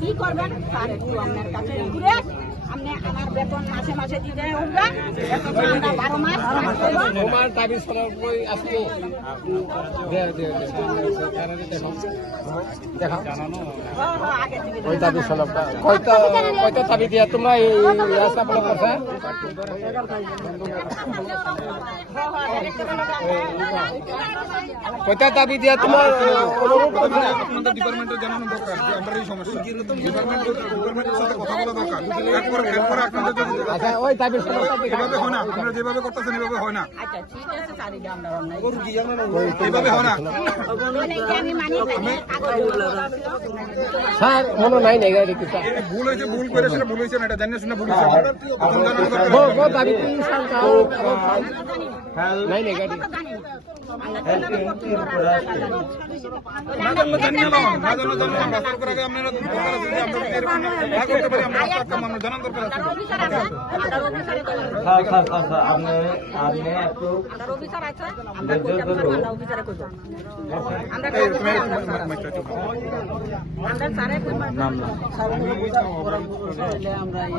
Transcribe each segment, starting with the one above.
কি করবেন স্যার একটু আপনার কাছে हमने আমার বেতন মাসে মাসে দিতে হোগা 12 মাস তোমার দাবি সরকার কই আসবে দেখা জানানো আগে থেকে ওই দাবি সরকার কয়টা দাবি দিয়া তোমরা এই রাস্তা বলা করছ কয়টা দাবি দিয়া তোমার অনুরোধ করছ আপনাদের ডিপার্টমেন্টে জানানো দরকার যে আমরা এই সমস্যা ডিপার্টমেন্টের সাথে কথা বলা দরকার এরপরে আপনাদের আচ্ছা ওই দাবি সরকার এভাবে হয় না আপনারা যেভাবে করতেছেন এভাবে হয় না আচ্ছা ঠিক আছে সারি দাম দাম নাই এভাবে হয় না আমি মানি স্যার মনে নাই নাই গাড়ি কি ভুল হয়েছে ভুল করে সেটা ভুল হয়েছে না এটা জানেন শুনে ভুল হয়েছে এখন জানানো দরকার ও দাবি কি সরকার নাই নাই গাড়ি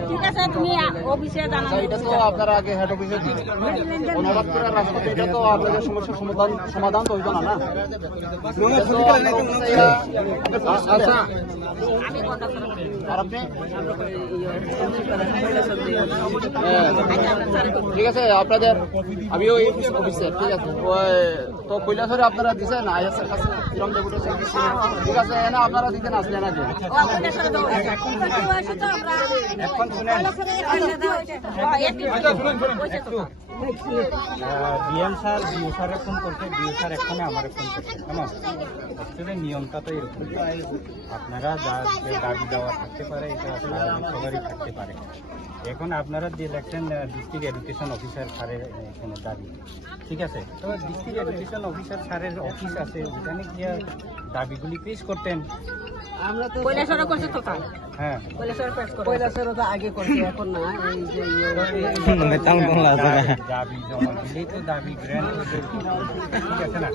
ঠিক আছে তুমি অফিসে জানাও এটা তো আপনারা আগে হেড অফিসে অনুবাদ করে রাস্তাতে এটা তো আপনাদের সমস্যার সমাধান তো হইতো না না আচ্ছা আমি কথা আর আপনি ঠিক আছে আপনাদের আমিও এই অফিসে ঠিক আছে তো কৈলাসরে আপনারা দিচ্ছেন আইএসের কাছে কিরম দেবুটে ঠিক আছে না আপনারা দিতেন আসলে না এখন শুনেন ডিএম স্যার ডিও স্যারে ফোন করছে ডিও স্যার এখনো আমার ফোন করছে কেমন অ্যাকচুয়ালি নিয়মটা তো এরকম আপনারা যা দাবি দেওয়া থাকতে পারে এটা সবারই থাকতে পারে এখন আপনারা যে দেখছেন ডিস্ট্রিক্ট এডুকেশন অফিসার স্যারের কোনো দাবি ঠিক আছে তো ডিস্ট্রিক্ট এডুকেশন অফিসার স্যারের অফিস আছে ওখানে গিয়ে দাবিগুলি পেশ করতেন আমরা তো কৈলাসরে করছে তো হ্যাঁ কৈলাসরে তো আগে করছে এখন না এই যে দাবি জমা দিলেই তো দাবি গ্র্যান্ড ঠিক আছে না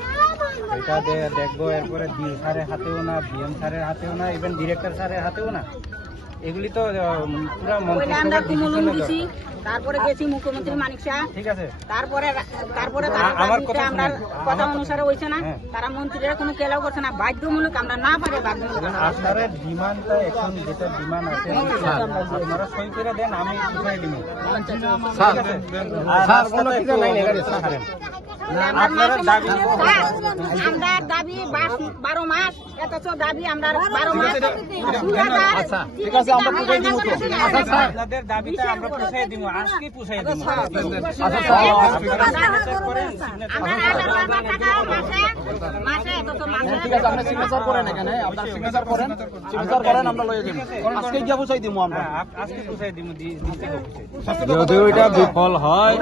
এটা দেখবো এরপরে ডিও স্যারের হাতেও না বিএম স্যারের হাতেও না ইভেন ডিরেক্টর স্যারের হাতেও না এগুলি তো পুরা মন্ত্রী তারপরে গেছি মুখ্যমন্ত্রী মানিক শাহ ঠিক আছে তারপরে আমার কথা অনুসারে হইছে না তারা মন্ত্রীরা কোনো কেলাও করছে না বাধ্যমূলক আমরা না পারে বাধ্যমূলক আপনাদের ডিমান্ডটা এখন যেটা ডিমান্ড আছে আপনারা সই করে দেন আমি উঠাই দিব স্যার কোনো কিছু নাই স্যার আপনারা দাবি আমরা দাবি 12 মাস এতছো দাবি আমরা 12 মাস আচ্ছা ঠিক আছে আমরা পুষাই দিব তো আচ্ছা স্যার আপনাদের দাবিটা আমরা পুষাই দিব আজকে পুষাই দিব আচ্ছা মাসে এতছো মাসে ঠিক আছে আপনি সিগনেচার করেন এখানে আপনারা সিগনেচার করেন আমরা লয়ে যাব আজকে গিয়া পুষাই দিব আমরা আজকে পুষাই দিব ডিস্ট্রিক্ট অফিসে যদি এটা বিফল হয়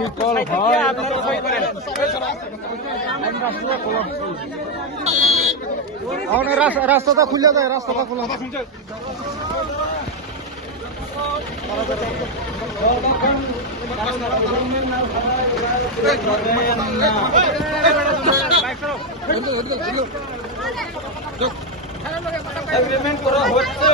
বিফল হয় রাস্তাটা খুলে দেয় রাস্তাটা খুলে এগ্রিমেন্ট করা হচ্ছে